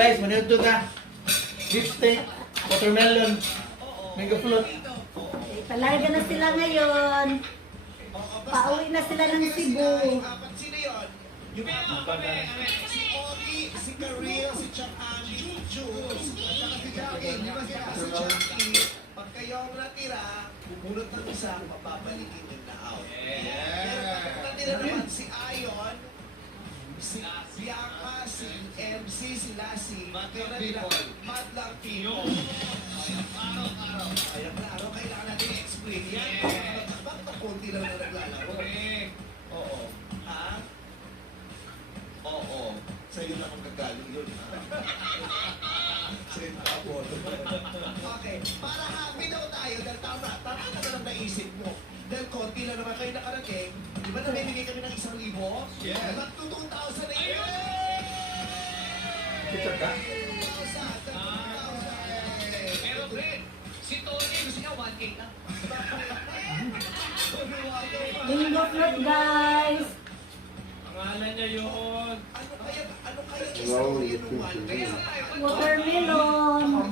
Guys, manood to ka. Beef steak, watermelon, mango float. Palarga na sila ngayon. Pauwi na sila ng Cebu. Sino yun? Yung si Ogie, si Karil, si Chakani, Jules, at saka si Jackie. Di ba sila si Jackie? Pag kayo ang natira, bubulot ng isa, mapapalikin yung na-out. Pero pag natira naman si Ayon, si Bianca, si MC, si Lassie, madlang people. Ayang klaro, kailangan natin i-explain yan. Bakit ang konti lang na naglalaro? Oo. Ha? Oo. Sa'yo lang ang gagaling yun. Sa'yo na ako. Okay. Para happy daw tayo, dahil tama ka na lang naisip mo. Dahil konti lang naman kayo nakarating, di ba namimigay kami ng 1,000? Yes. Magto 2,000 na yun! Picture ka? 2,000! Pero Fred, si Tony gusto niya 1K na. Bingo float, guys. Pangalan niya yun. Ano kaya isang yun ng 1K? Watermelon.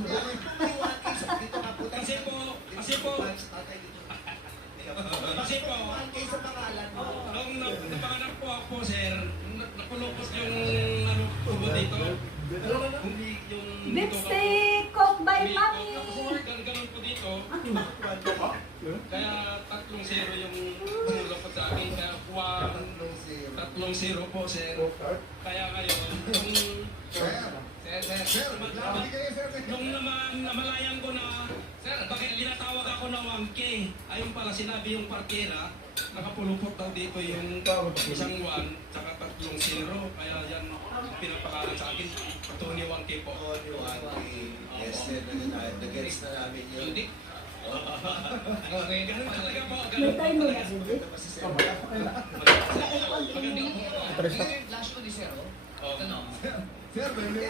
Kasi po, 1K sa pangalan mo. nung napanganak po ako, sir, nakulukos yung ano po dito. Hindi yung... Beef steak, cooked by mommy. Ganun po dito. Kaya 3-0 yung tumulong sa akin. Kaya 3-0 po, sir. Kaya ngayon, nung namalayan ko na, sir, bakit tinatawag ako na 1K? Ayun pala, sinabi yung partera, nakapulupot daw dito yung isang 1, tsaka 3-0. Kaya yan, pinapakalan sa akin, Tony 1K po. Tony 1K. Yes, sir. Nag-gets na namin yun. Hindi. Ganun talaga po, May ganun po time mo na, talaga. Sidi. Maganda po. Tres na. Flash ko ni Zero. Ano? Sir, may